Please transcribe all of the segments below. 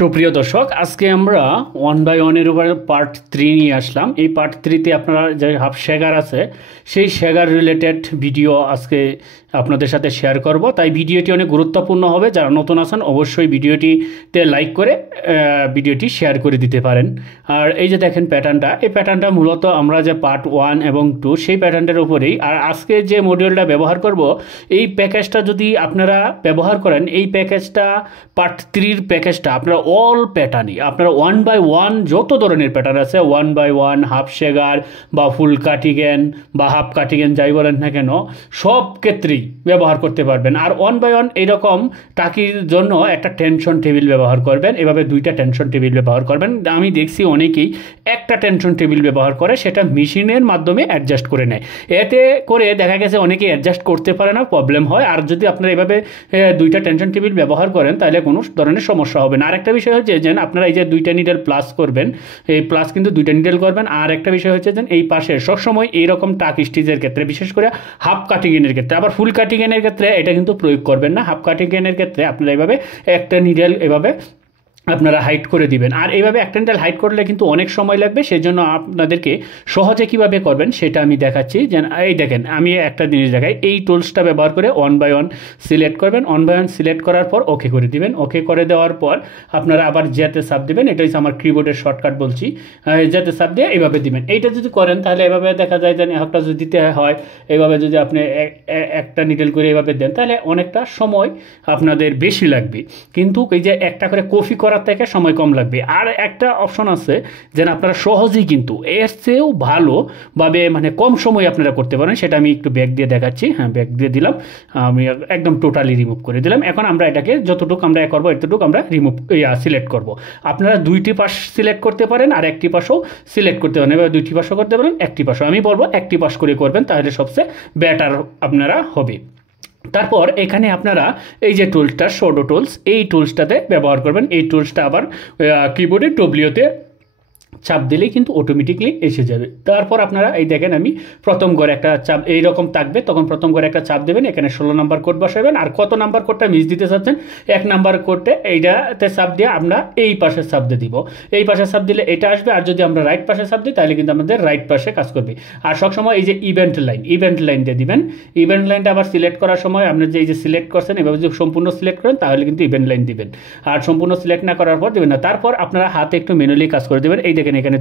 সুপ্রিয় দর্শক, আজকে আমরা ওয়ান বাই ওয়ানের উপরে পার্ট 3 নিয়ে আসলাম। এই পার্ট 3তে আপনারা যে হাফ শেগার আছে সেই শেগার রিলেটেড ভিডিও আজকে আপনাদের সাথে শেয়ার করব। তাই ভিডিওটি অনেক গুরুত্বপূর্ণ হবে। যারা নতুন আছেন অবশ্যই ভিডিওটিতে লাইক করে ভিডিওটি শেয়ার করে দিতে পারেন। আর এই যে দেখেন প্যাটার্নটা, এই প্যাটার্নটা মূলত আমরা যে পার্ট 1 এবং 2 সেই প্যাটার্নটার উপরেই। আর আজকে যে মডিউলটা ব্যবহার করব, এই প্যাকেজটা যদি আপনারা ব্যবহার করেন, এই প্যাকেজটা পার্ট 3-র প্যাকেজটা আপনারা অল প্যাটার্নই আপনারা 1 বাই 1 যত ধরনের প্যাটার্ন আছে 1 বাই 1 হাফ শেগার বা ফুল কাটিগেন বা হাফ কাটিগেন যাই বলেন না কেন, সব ক্ষেত্রেই ব্যবহার করতে পারবেন। আর 1 বাই 1 এইরকম টাকির জন্য একটা টেনশন টেবিল ব্যবহার করবেন। এভাবে দুইটা টেনশন টেবিল ব্যবহার করবেন। আমি দেখছি অনেকেই একটা টেনশন টেবিল ব্যবহার করে, সেটা মেশিনের মাধ্যমে অ্যাডজাস্ট করে নেয়। এতে করে দেখা গেছে অনেকেই অ্যাডজাস্ট করতে পারে না, প্রবলেম হয়। আর যদি আপনারা এভাবে দুইটা টেনশন টেবিল ব্যবহার করেন তাহলে কোনো ধরনের সমস্যা হবে না। আরেকটা বিষয় হচ্ছে যে আপনারা এই যে দুইটা নিডেল প্লাস করবেন, এই প্লাস কিন্তু দুইটা নিডেল করবেন। আর একটা বিষয় হচ্ছে যে এই পাশে সবসময় এইরকম টাক স্টিচের ক্ষেত্রে, বিশেষ করে হাফ কাটিংয়ের ক্ষেত্রে, আবার ফুল কাটিংয়ের ক্ষেত্রে এটা কিন্তু প্রয়োগ করবেন না। হাফ কাটিংয়ের ক্ষেত্রে আপনারা এইভাবে একটা নিডেল এভাবে আপনারা হাইট করে দিবেন। আর এইভাবে একটা নিডেল হাইট করলে কিন্তু অনেক সময় লাগবে। সেই জন্য আপনাদেরকে সহজে কিভাবে করবেন সেটা আমি দেখাচ্ছি। যে এই দেখেন, আমি একটা জিনিস দেখাই। এই টুলসটা ব্যবহার করে 1 বাই 1 সিলেক্ট করবেন। 1 বাই 1 সিলেক্ট করার পর ওকে করে দিবেন। ওকে করে দেওয়ার পর আপনারা আবার যেতে চাপ দিবেন। এটা হচ্ছে আমার কিবোর্ডের শর্টকাট বলছি। যেতে চাপ দিয়ে এইভাবে দিবেন। এইটা যদি করেন তাহলে এভাবে দেখা যায় যে একটা যদি দিতে হয়, এইভাবে যদি আপনি একটা নিডেল করে এইভাবে দেন তাহলে অনেকটা সময় আপনাদের বেশি লাগবে। কিন্তু এই যে একটা করে কপি করা থেকে সময় কম লাগবে। আর একটা অপশন আছে যে আপনারা সহজেই কিন্তু এর চেয়েও ভালোভাবে মানে কম সময় আপনারা করতে পারেন। সেটা আমি একটু ব্যাক দিয়ে দেখাচ্ছি। হ্যাঁ, ব্যাক দিয়ে দিলাম, আমি একদম টোটালি রিমুভ করে দিলাম। এখন আমরা এটাকে যতটুকু আমরা করবো এতটুকু আমরা সিলেক্ট করব। আপনারা দুইটি পাশ সিলেক্ট করতে পারেন আর একটি পাশও সিলেক্ট করতে পারেন। এবার দুইটি পাশও করতে পারেন, একটি পাশও। আমি বলবো একটি পাশ করে করবেন, তাহলে সবচেয়ে বেটার আপনারা হবে। তারপর এখানে আপনারা এই যে টুলসটা শোডো টুলস, এই টুলসটাতে ব্যবহার করবেন। এই টুলসটা আবার কিবোর্ডে ডব্লিউতে চাপ দিলেই কিন্তু অটোমেটিকলি এসে যাবে। তারপর আপনারা এই দেখেন, আমি প্রথম ঘরে একটা চাপ এইরকম থাকবে, তখন প্রথম ঘরে একটা চাপ দেবেন। এখানে 16 নাম্বার কোড বসাবেন। আর কত নাম্বার কোডটা মিস দিতে চাচ্ছেন, 1 নাম্বার কোডে এইটাতে চাপ দিয়ে আমরা এই পাশে চাপ দিয়ে দিব। এই পাশে চাপ দিলে এটা আসবে। আর যদি আমরা রাইট পাশে চাপ দিই তাহলে কিন্তু আমাদের রাইট পাশে কাজ করবে। আর সবসময় এই যে ইভেন্ট লাইন দিয়ে দিবেন। ইভেন্ট লাইনটা আবার সিলেক্ট করার সময় আপনি যে এই যে সিলেক্ট করছেন এভাবে যদি সম্পূর্ণ সিলেক্ট করেন তাহলে কিন্তু ইভেন্ট লাইন দিবেন। আর সম্পূর্ণ সিলেক্ট না করার পর দেবেন না। তারপর আপনারা হাতে একটু ম্যানুয়ালি কাজ করে দেবেন। এই দেখেন এখানে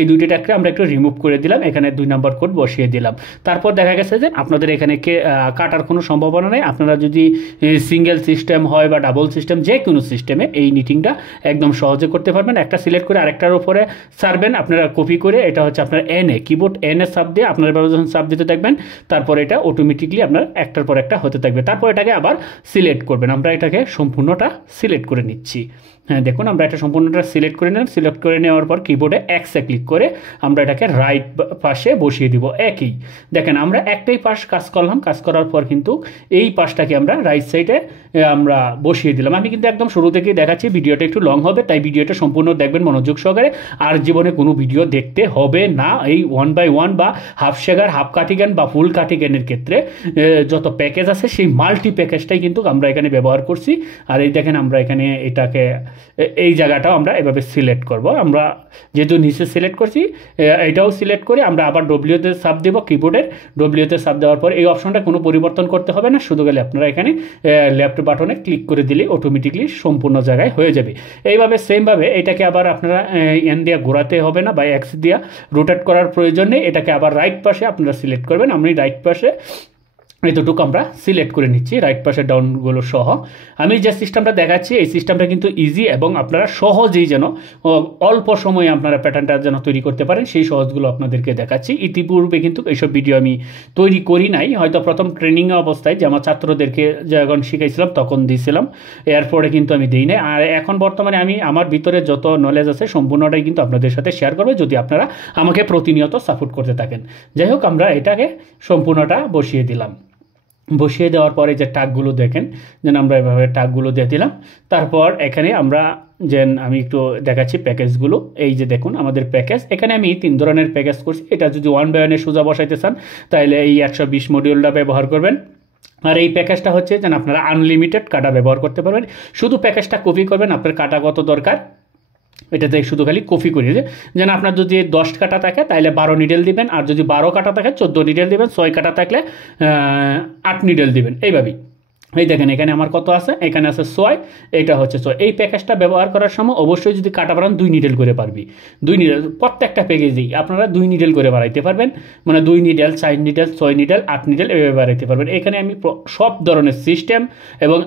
এই দুইটাকে আমরা একটু রিমুভ করে দিলাম, এখানে 2 নাম্বার কোড বসিয়ে দিলাম। তারপর দেখা গেছে যে আপনাদের এখানে কাটার কোনো সম্ভাবনা নেই। আপনারা যদি সিঙ্গেল সিস্টেম হয় বা ডাবল সিস্টেম, যে কোনো সিস্টেমে এই নিটিংটা একদম সহজে করতে পারবেন। একটা সিলেক্ট করে আরেকটার উপরে ছাড়বেন, আপনারা কপি করে এটা হচ্ছে আপনার কিবোর্ড এনে চাপ দিয়ে আপনারা যখন চাপ দিতে থাকবেন তারপর এটা অটোমেটিকলি আপনার একটার পর একটা হতে থাকবে। তারপর এটাকে আবার সিলেক্ট করবেন। আমরা এটাকে সম্পূর্ণটা সিলেক্ট করে নিচ্ছি। হ্যাঁ, দেখুন আমরা এটা সম্পূর্ণটা সিলেক্ট করে নিলাম। সিলেক্ট করে নেওয়ার পর কিবোর্ডে এক্সে ক্লিক করে আমরা এটাকে রাইট পাশে বসিয়ে দিব। একই দেখেন, আমরা একটাই পাশ কাজ করলাম। কাজ করার পর কিন্তু এই পাশটাকে আমরা রাইট সাইডে আমরা বসিয়ে দিলাম। আমি কিন্তু একদম শুরু থেকেই দেখাচ্ছি, ভিডিওটা একটু লং হবে, তাই ভিডিওটা সম্পূর্ণ দেখবেন মনোযোগ সহকারে। আর জীবনে কোনো ভিডিও দেখতে হবে না। এই 1 বাই 1 বা হাফ শেগার, হাফ কাটিগেন বা ফুল কাটিগেনের ক্ষেত্রে যত প্যাকেজ আছে সেই মাল্টি প্যাকেজটাই কিন্তু আমরা এখানে ব্যবহার করছি। আর এই দেখেন আমরা এখানে এটাকে এই জায়গাটাও আমরা এভাবে সিলেক্ট করব। আমরা যেহেতু নিচে সিলেক্ট করছি এটাও সিলেক্ট করে আমরা আবার ডব্লিউতে চাপ দেব। কিবোর্ডের ডব্লিউতে চাপ দেওয়ার পর এই অপশনটা কোনো পরিবর্তন করতে হবে না, শুধু গেলে আপনারা এখানে লেফট বাটনে ক্লিক করে দিলে অটোমেটিকলি সম্পূর্ণ জায়গায় হয়ে যাবে। এইভাবে সেমভাবে এটাকে আবার আপনারা এন দিয়ে ঘোরাতে হবে না বা এক্স দিয়ে রোটেট করার প্রয়োজন নেই। এটাকে আবার রাইট পাশে আপনারা সিলেক্ট করবেন। আমি রাইট পাশে এতটুকু আমরা সিলেক্ট করে নিচ্ছি, রাইট পাশে ডাউনগুলো সহ। আমি যে সিস্টেমটা দেখাচ্ছি এই সিস্টেমটা কিন্তু ইজি এবং আপনারা সহজেই যেন অল্প সময়ে আপনারা প্যাটার্নটা যেন তৈরি করতে পারেন সেই সহজগুলো আপনাদেরকে দেখাচ্ছি। ইতিপূর্বে কিন্তু এইসব ভিডিও আমি তৈরি করি নাই, হয়তো প্রথম ট্রেনিং অবস্থায় যে আমার ছাত্রদেরকে যখন শিখাইছিলাম তখন দিয়েছিলাম, এরপরে কিন্তু আমি দিই নাই। আর এখন বর্তমানে আমি আমার ভিতরে যত নলেজ আছে সম্পূর্ণটাই কিন্তু আপনাদের সাথে শেয়ার করবো, যদি আপনারা আমাকে প্রতিনিয়ত সাপোর্ট করতে থাকেন। যাই হোক, আমরা এটাকে সম্পূর্ণটা বসিয়ে দিলাম। বসিয়ে দেওয়ার পরে যে টাকগুলো দেখেন, যেন আমরা এভাবে টাকগুলো দিয়ে দিলাম। তারপর এখানে আমরা আমি একটু দেখাচ্ছি প্যাকেজগুলো। এই যে দেখুন আমাদের প্যাকেজ, এখানে আমি 3 ধরনের প্যাকেজ করছি। এটা যদি 1 বাই 1 সোজা বসাইতে চান তাহলে এই 120 মডিউলটা ব্যবহার করবেন। আর এই প্যাকেজটা হচ্ছে যেন আপনারা আনলিমিটেড কাটা ব্যবহার করতে পারবেন। শুধু প্যাকেজটা কপি করবেন, আপনার কাটা কত দরকার এটাতে শুধু খালি কপি করিয়ে যে যেন আপনার যদি 10 কাটা থাকে তাহলে 12 নিডেল দিবেন, আর যদি 12 কাটা থাকে 14 নিডেল দিবেন, 6 কাটা থাকলে 8 নিডেল দিবেন। এইভাবেই এই দেখেন এখানে আমার কত আছে, এখানে আছে 6, এটা হচ্ছে 6। এই প্যাকেজটা ব্যবহার করার সময় অবশ্যই যদি কাটা বাড়ান 2 নিডেল করে পারবি, 2 নিডেল প্রত্যেকটা প্যাকেজেই আপনারা 2 নিডেল করে বাড়াইতে পারবেন, মানে 2 নিডেল, 4 নিডেল, 6 নিডেল, 8 নিডেল এভাবে বাড়াইতে পারবেন। এখানে আমি সব ধরনের সিস্টেম এবং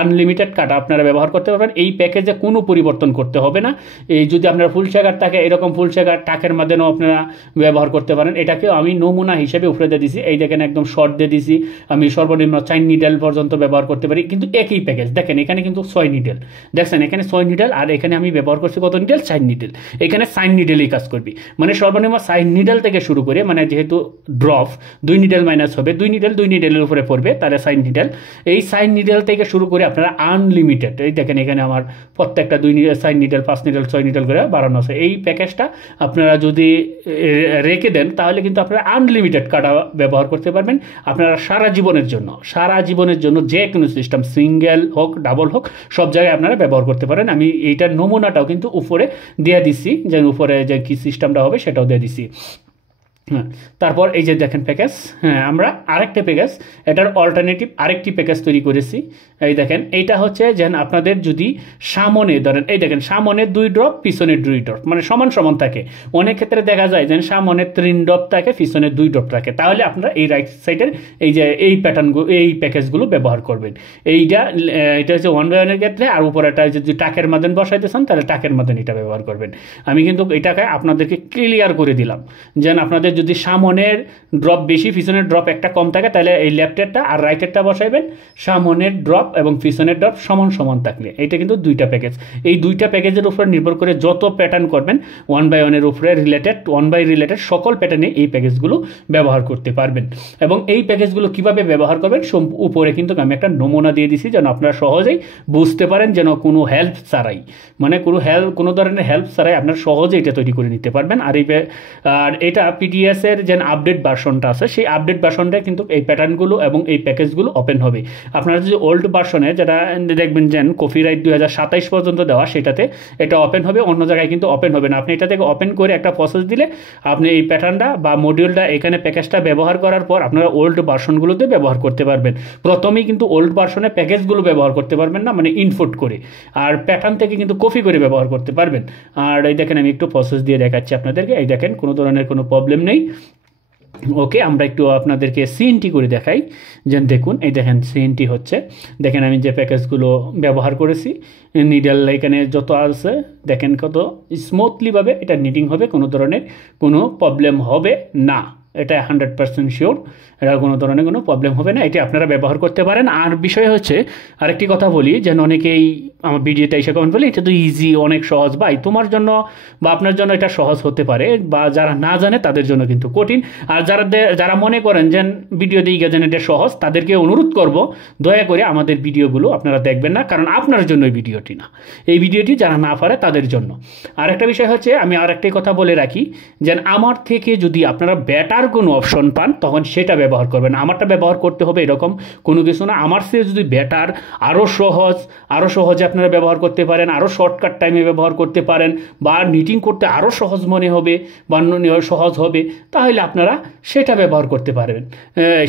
আনলিমিটেড কাটা আপনারা ব্যবহার করতে পারবেন। এই প্যাকেজে কোনো পরিবর্তন করতে হবে না। এই যদি আপনার ফুল শেগার থাকে এরকম ফুল শেগার টাকের মাধ্যমেও আপনারা ব্যবহার করতে পারেন। এটাকেও আমি নমুনা হিসেবে উপরে দিয়ে দিছি, এই দেখেন একদম শর্ট দিয়ে দিছি। আমি সর্বনিম্ন 4 নিডেল পর্যন্ত ব্যবহার করতে পারি, কিন্তু একই প্যাকেজ। দেখেন এখানে কিন্তু 6 নিডেল, দেখছেন এখানে 6 নিডেল, আর এখানে আমি ব্যবহার করছি কত নিডেল, 4 নিডেল। এখানে 4 নিডেলই কাজ করবি, মানে সর্বনিম্ন 4 নিডেল থেকে শুরু করে, মানে যেহেতু ড্রপ 2 নিডেল মাইনাস হবে, 2 নিডেলের উপরে পড়বে, তাহলে 4 নিডেল। এই 4 নিডেল থেকে শুরু করে আপনারা আনলিমিটেড, এই দেখেন এখানে আমার প্রত্যেকটা 2 নিডেল, 4 নিডেল, 5 নিডেল, 6 নিডেল করে বাড়ানো আছে। এই প্যাকেজটা আপনারা যদি রেখে দেন তাহলে কিন্তু আপনারা আনলিমিটেড কাটা ব্যবহার করতে পারবেন। আপনারা সারা জীবনের জন্য যে কোনো সিস্টেম, সিঙ্গেল হোক ডাবল হোক, সব জায়গায় আপনারা ব্যবহার করতে পারেন। আমি এইটার নমুনাটাও কিন্তু উপরে দিয়ে দিচ্ছি, যে উপরে যে কি সিস্টেমটা হবে সেটাও দিয়ে দিচ্ছি। হ্যাঁ, তারপর এই যে দেখেন প্যাকেজ, হ্যাঁ আমরা আরেকটা প্যাকেজ, এটার অল্টারনেটিভ আরেকটি প্যাকেজ তৈরি করেছি। এই দেখেন এইটা হচ্ছে যেন আপনাদের যদি সামনে ধরেন, এই দেখেন সামনে 2 ড্রপ, পিছনে 2 ড্রপ, মানে সমান সমান থাকে। অনেক ক্ষেত্রে দেখা যায় যেন সামনে 3 ড্রপ থাকে, পিছনে 2 ড্রপ থাকে, তাহলে আপনারা এই রাইট সাইডের এই যে এই প্যাটার্নগুলো, এই প্যাকেজগুলো ব্যবহার করবেন। এটা হচ্ছে 1/1 এর ক্ষেত্রে, আর উপরে এটা যদি টাকের মাধ্যমে বসাইতে চান তাহলে টাকের মাধ্যমে এটা ব্যবহার করবেন। আমি কিন্তু এটাকে আপনাদেরকে ক্লিয়ার করে দিলাম, যেন আপনাদের যদি সামনের ড্রপ বেশি, পিছনের ড্রপ একটা কম থাকে, তাহলে এই লেফটেরটা আর রাইটেরটা বসাইবেন। সামনের ড্রপ এবং পিছনের ড্রপ সমান সমান থাকলে, এটা কিন্তু 2টা প্যাকেজ। এই 2টা প্যাকেজের উপর নির্ভর করে যত প্যাটার্ন করবেন 1/1 এর উপরে রিলেটেড, 1/রিলেটেড সকল প্যাটার্নে এই প্যাকেজগুলো ব্যবহার করতে পারবেন। এবং এই প্যাকেজগুলো কিভাবে ব্যবহার করবেন উপরে কিন্তু আমি একটা নমুনা দিয়ে দিছি, যেন আপনারা সহজেই বুঝতে পারেন, যেন কোনো হেল্প ছাড়াই, মানে কোনো ধরনের হেল্প ছাড়াই আপনারা সহজে এটা তৈরি করে নিতে পারবেন। আর এটা পিডিএস এর যে আপডেট ভার্সনটা আছে, সেই আপডেট ভার্সনটা কিন্তু এই প্যাটার্নগুলো এবং এই প্যাকেজগুলো ওপেন হবে। আপনারা যদি ওল্ড ভার্সনে যেটা দেখবেন যেন কপিরাইট 2027 পর্যন্ত দেওয়া, সেটাতে এটা ওপেন হবে, অন্য জায়গায় কিন্তু ওপেন হবে না। আপনি এটা থেকে ওপেন করে একটা প্রসেস দিলে আপনি এই প্যাটার্নটা বা মডিউলটা, এখানে প্যাকেজটা ব্যবহার করার পর আপনারা ওল্ড ভার্সনগুলোতে ব্যবহার করতে পারবেন। প্রথমেই কিন্তু ওল্ড ভার্সনে প্যাকেজগুলো ব্যবহার করতে পারবেন না, মানে ইনপুট করে, আর প্যাটার্ন থেকে কিন্তু কপি করে ব্যবহার করতে পারবেন। আর এই দেখেন আমি একটু প্রসেস দিয়ে দেখাচ্ছি আপনাদেরকে, এই দেখেন কোনো ধরনের কোনো প্রবলেম নেই। ওকে, আমরা একটু আপনাদেরকে সিএনটি করে দেখাই, যেন দেখুন এই দেখেন সিএনটি হচ্ছে, দেখেন আমি যে প্যাকেজগুলো ব্যবহার করেছি, নিডল এখানে যত আছে দেখেন কত স্মুথলিভাবে এটা নিটিং হবে, কোনো ধরনের কোনো প্রবলেম হবে না, এটা 100% শিওর, এটা কোনো ধরনের কোনো প্রবলেম হবে না, এটি আপনারা ব্যবহার করতে পারেন। আর বিষয় হচ্ছে আরেকটি কথা বলি, যেন অনেকেই আমার ভিডিওতে এসে কমেন্ট বলে এটা তো ইজি, অনেক সহজ। ভাই তোমার জন্য বা আপনার জন্য এটা সহজ হতে পারে, বা যারা না জানে তাদের জন্য কিন্তু কঠিন। আর যারা মনে করেন যে ভিডিও দিয়ে যেন এটা সহজ, তাদেরকে অনুরোধ করব দয়া করে আমাদের ভিডিওগুলো আপনারা দেখবেন না, কারণ আপনার জন্য এই ভিডিওটি না, এই ভিডিওটি যারা না পারে তাদের জন্য। আর একটা বিষয় হচ্ছে, আমি আর একটি কথা বলে রাখি, যে আমার থেকে যদি আপনারা বেটার কোনো অপশন পান তখন সেটা ব্যবহার করবেন। আমারটা ব্যবহার করতে হবে এরকম কোনো কিছু না, আমার চেয়ে যদি বেটার, আরও সহজে আপনারা ব্যবহার করতে পারেন, আরও শর্টকাট টাইমে ব্যবহার করতে পারেন, বা নিটিং করতে আরও সহজ মনে হবে বা সহজ হবে, তাহলে আপনারা সেটা ব্যবহার করতে পারবেন।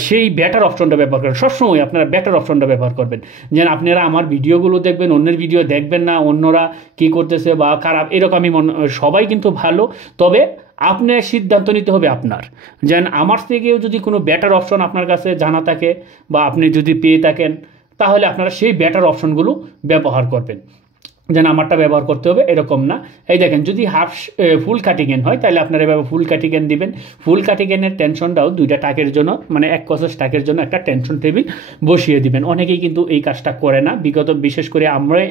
সেই বেটার অপশনটা ব্যবহার করেন, সবসময় আপনারা বেটার অপশনটা ব্যবহার করবেন। যেন আপনারা আমার ভিডিওগুলো দেখবেন, অন্যের ভিডিও দেখবেন না, অন্যরা কী করতেছে বা খারাপ এরকমই সবাই কিন্তু ভালো, তবে আপনার সিদ্ধান্ত নিতে হবে আপনার। যেন আমার থেকেও যদি কোনো বেটার অপশন আপনার কাছে জানা থাকে বা আপনি যদি পেয়ে থাকেন, তাহলে আপনারা সেই বেটার অপশনগুলো ব্যবহার করবেন। যেন আমারটা ব্যবহার করতে হবে এরকম না। এই দেখেন যদি ফুল কাটিংয়েন হয় তাহলে আপনারা এভাবে ফুল কাটিংয়েন দিবেন। ফুল কাটিংয়েনের টেনশনটাও 2টা টাকের জন্য, মানে এক কসেস টাকের জন্য একটা টেনশন টেবিল বসিয়ে দিবেন। অনেকেই কিন্তু এই কাজটা করে না, বিশেষ করে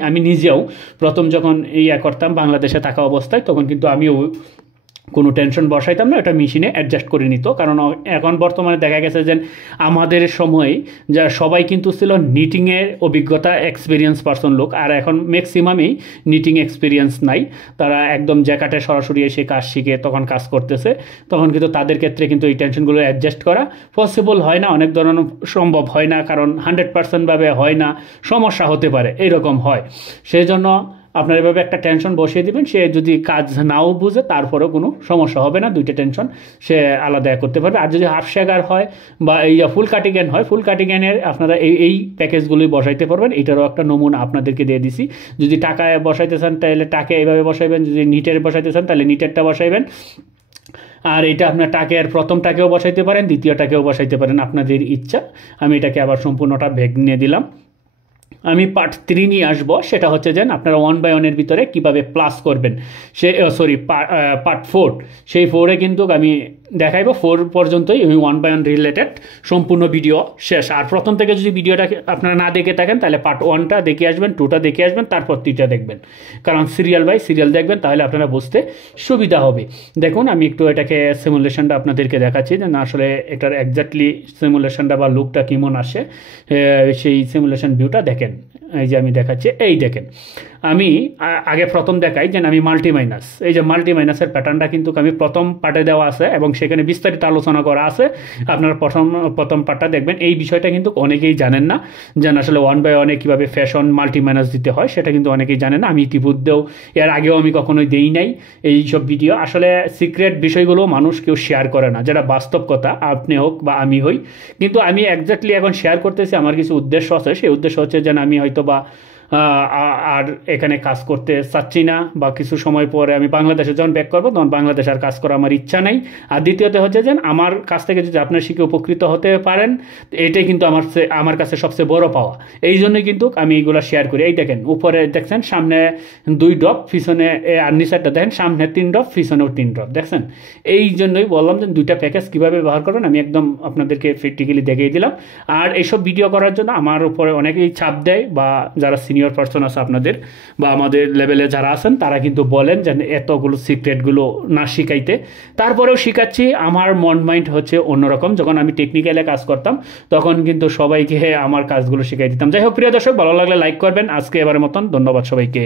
আমি নিজেও প্রথম যখন করতাম বাংলাদেশে থাকা অবস্থায়, তখন কিন্তু আমিও কোনো টেনশন বসাইতাম না, এটা মেশিনে অ্যাডজাস্ট করে নিত। কারণ এখন বর্তমানে দেখা গেছে যে আমাদের সময় যা সবাই কিন্তু ছিল নিটিংয়ের অভিজ্ঞতা এক্সপিরিয়েন্স পার্সন লোক, আর এখন ম্যাক্সিমামই নিটিং এক্সপিরিয়েন্স নাই। তারা একদম জ্যাকাটে সরাসরি এসে কাজ শিখে তখন কাজ করতেছে, তখন কিন্তু তাদের ক্ষেত্রে কিন্তু এই টেনশনগুলো অ্যাডজাস্ট করা পসিবল হয় না, অনেক ধরনের সম্ভব হয় না, কারণ 100% হয় না, সমস্যা হতে পারে, এইরকম হয়। সেই জন্য আপনার এভাবে একটা টেনশন বসিয়ে দিবেন, সে যদি কাজ নাও বুঝে তারপরেও কোনো সমস্যা হবে না, দুইটা টেনশন সে আলাদা করতে পারবে। আর যদি হাফ শেগার হয় বা এই ফুল কাটিং হয়, ফুল কাটিংয়ের আপনারা এই প্যাকেজগুলোই বসাইতে পারবেন। এটারও একটা নমুনা আপনাদেরকে দিয়ে দিছি। যদি টাকায় বসাইতে চান তাহলে টাকা এইভাবে বসাইবেন, যদি নিটের বসাইতে চান তাহলে নিটেরটা বসাইবেন। আর এটা আপনার টাকের প্রথমটাকেও বসাইতে পারেন, দ্বিতীয়টাকেও বসাইতে পারেন, আপনাদের ইচ্ছা। আমি এটাকে আবার সম্পূর্ণটা ভেঙে দিলাম। আমি পার্ট 3 নিয়ে আসবো, সেটা হচ্ছে যে আপনারা 1/1 ভিতরে কীভাবে প্লাস করবেন, সে পার্ট 4, সেই 4-এ কিন্তু আমি দেখাইবো 4 পর্যন্তই ওই 1/1 রিলেটেড সম্পূর্ণ ভিডিও শেষ। আর প্রথম থেকে যদি ভিডিওটা আপনারা না দেখে থাকেন তাহলে পার্ট 1টা দেখে আসবেন, 2টা দেখে আসবেন, তারপর 3টা দেখবেন, কারণ সিরিয়াল বাই সিরিয়াল দেখবেন, তাহলে আপনারা বুঝতে সুবিধা হবে। দেখুন আমি একটু এটাকে সিমুলেশনটা আপনাদেরকে দেখাচ্ছি যে না আসলে এটার এক্স্যাক্টলি সিমুলেশনটা বা লুকটা কেমন আসে, সেই সিমুলেশন ভিউটা দেখেন। এই যে আমি দেখাচ্ছি, এই দেখেন আমি আগে প্রথম দেখাই যে আমি মাল্টি মাইনাস, এই যে মাল্টি মাইনাসের প্যাটার্নটা কিন্তু আমি প্রথম পার্টে দেওয়া আছে এবং সেখানে বিস্তারিত আলোচনা করা আছে। আপনারা প্রথম পার্টটা দেখবেন। এই বিষয়টা কিন্তু অনেকেই জানেন না, যেন আসলে 1/1 কীভাবে ফ্যাশন মাল্টি মাইনাস দিতে হয়, সেটা কিন্তু অনেকেই জানেন না। আমি ইতিমধ্যেও এর আগেও আমি কখনোই দেই নাই এইসব ভিডিও। আসলে সিক্রেট বিষয়গুলো মানুষ কেউ শেয়ার করে না, যেটা বাস্তব কথা, আপনি হোক বা আমি হই। কিন্তু আমি এক্স্যাক্টলি এখন শেয়ার করতেছি, আমার কিছু উদ্দেশ্য আছে। সেই উদ্দেশ্য হচ্ছে যেন আমি হয়তো বা আর এখানে কাজ করতে চাচ্ছি না, বা কিছু সময় পরে আমি বাংলাদেশে যখন ব্যাক করবো তখন বাংলাদেশে আর কাজ করার আমার ইচ্ছা নেই। আর দ্বিতীয়ত হচ্ছে যে আমার কাছ থেকে যদি আপনার শিখে উপকৃত হতে পারেন, এটাই কিন্তু আমার কাছে সবচেয়ে বড় পাওয়া। এই জন্যই কিন্তু আমি এইগুলো শেয়ার করি। এই দেখেন উপরে দেখছেন সামনে 2 ড্রপ, পিছনে আর নিচেরটা দেখেন সামনে 3 ড্রপ, পিছনেও 3 ড্রপ, দেখছেন। এই জন্যই বললাম যে 2টা প্যাকেজ কীভাবে ব্যবহার করবেন আমি একদম আপনাদেরকে প্র্যাকটিক্যালি দেখিয়ে দিলাম। আর এইসব ভিডিও করার জন্য আমার উপরে অনেকেই চাপ দেয়, বা যারা সিনিয়র পার্সন আছে আপনাদের বা আমাদের লেভেলে যারা আছেন তারা কিন্তু বলেন যে এতগুলো সিক্রেটগুলো না শিখাইতে। তারপরেও শিখাচ্ছি। আমার মাইন্ড হচ্ছে অন্যরকম। যখন আমি টেকনিক্যালে কাজ করতাম তখন কিন্তু সবাইকে আমার কাজগুলো শিখাই দিতাম। যাই হোক প্রিয় দর্শক, ভালো লাগলে লাইক করবেন। আজকে এবারের মতন ধন্যবাদ সবাইকে।